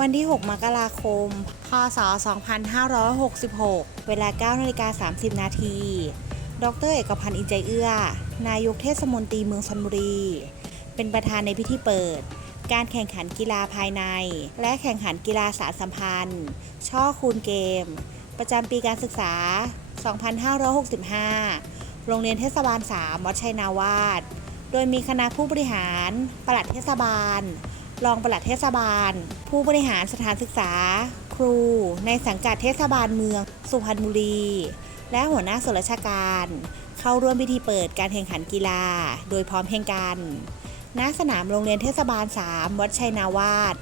วันที่ 6 มกราคม พศ 2566 เวลา9นาฬิกา30 นาที ดร เอกพันธ์อินใจเอื้อ นายกเทศมนตรีเมืองชนบุรี เป็นประธานในพิธีเปิด การแข่งขันกีฬาภายใน และแข่งขันกีฬาสารสัมพันธ์ ช่อคูณเกม ประจำปีการศึกษา 2565 โรงเรียนเทศบาล3วัดชัยนาวาส โดยมีคณะผู้บริหาร ปลัดเทศบาล รองปลัดเทศบาล ผู้บริหารสถานศึกษา ครู ในสังกัดเทศบาลเมือง สุพรรณบุรี และหัวหน้าส่วนราชการ เข้าร่วมพิธีเปิดการแข่งขันกีฬา โดยพร้อมเพรียงกัน ณ สนามโรงเรียนเทศบาล 3 วัดชัยนาวาส